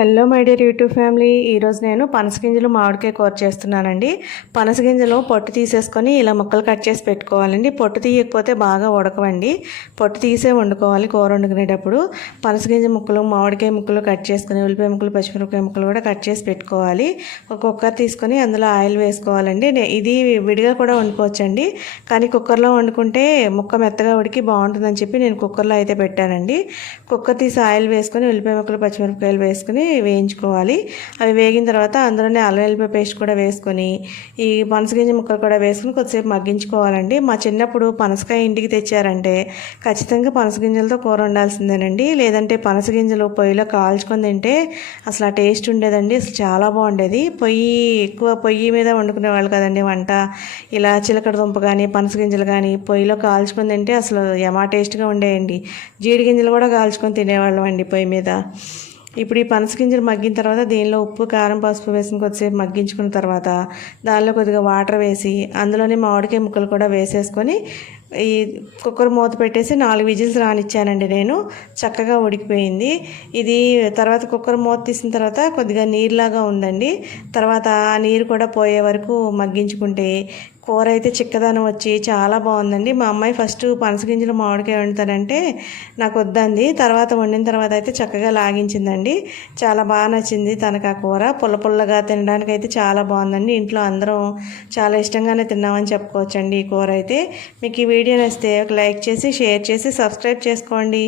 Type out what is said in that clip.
Hello my dear YouTube family. ఈరోజు నేను పనసగింజలు మామిడికాయ కూర చేస్తున్నానండి. పనసగింజలు పొట్టు తీసేసుకొని ఇలా ముక్కలు కట్ చేసి పెట్టుకోవాలండి. పొట్టు తీయకపోతే బాగా ఉడకవండి. పొట్టు తీసే వండుకోవాలి కూర వండుకునేటప్పుడు. పనసగింజ ముక్కలు మామిడికాయ ముక్కలు కట్ చేసుకొని ఉల్లిపాయ ముక్కలు పచ్చిమిరపకాయ ముక్కలు కూడా కట్ చేసి పెట్టుకోవాలి. ఒక కుక్కర్ తీసుకొని అందులో ఆయిల్ వేసుకోవాలండి. ఇది విడిగా కూడా వండుకోవచ్చండి. కానీ కుక్కర్లో వండుకుంటే ముక్క మెత్తగా ఉడికి బాగుంటుందని చెప్పి నేను కుక్కర్లో అయితే పెట్టానండి. కుక్కర్ తీసి ఆయిల్ వేసుకొని ఉల్లిపాయ ముక్కలు పచ్చిమిరపకాయలు వేసుకొని వేయించుకోవాలి. అవి వేగిన తర్వాత అందులోనే అల్లం వెల్లిపాయ పేస్ట్ కూడా వేసుకొని ఈ పనసగింజ ముక్కలు కూడా వేసుకొని కొద్దిసేపు మగ్గించుకోవాలండి. మా చిన్నప్పుడు పనసకాయ ఇంటికి తెచ్చారంటే ఖచ్చితంగా పనసగింజలతో కూర వండాల్సిందేనండి. లేదంటే పనసగింజలు పొయ్యిలో కాల్చుకొని తింటే అసలు ఆ టేస్ట్ ఉండేదండి. అసలు చాలా బాగుండేది. పొయ్యి ఎక్కువ పొయ్యి మీద వండుకునే వాళ్ళు కదండి వంట. ఇలా చిలకడ దుంప కానీ పనసగింజలు కానీ పొయ్యిలో కాల్చుకొని తింటే అసలు యమా టేస్ట్గా ఉండేయండి. జీడి గింజలు కూడా కాల్చుకొని తినేవాళ్ళం అండి పొయ్యి మీద. ఇప్పుడు ఈ పనస గింజలు మగ్గిన తర్వాత దీనిలో ఉప్పు కారం పసుపు వేసిన కొద్దిసేపు మగ్గించుకున్న తర్వాత దానిలో కొద్దిగా వాటర్ వేసి అందులోనే మామిడికాయ ముక్కలు కూడా వేసేసుకొని ఈ కుక్కర్ మూత పెట్టేసి నాలుగు విజిల్స్ రానిచ్చానండి నేను. చక్కగా ఉడికిపోయింది. ఇది తర్వాత కుక్కర్ మూత తీసిన తర్వాత కొద్దిగా నీరులాగా ఉందండి. తర్వాత ఆ నీరు కూడా పోయే వరకు మగ్గించుకుంటే కూర అయితే చిక్కదనం వచ్చి చాలా బాగుందండి. మా అమ్మాయి ఫస్ట్ పనసగింజలు మామిడికాయ వండుతానంటే నాకు వద్దంది. తర్వాత వండిన తర్వాత అయితే చక్కగా లాగించిందండి. చాలా బాగా నచ్చింది తనకు ఆ కూర. పుల్ల పుల్లగా తినడానికి అయితే చాలా బాగుందండి. ఇంట్లో అందరం చాలా ఇష్టంగానే తిన్నామని చెప్పుకోవచ్చండి ఈ కూర అయితే. మీకు ఈ వీడియో నచ్చితే ఒక లైక్ చేసి షేర్ చేసి సబ్స్క్రైబ్ చేసుకోండి.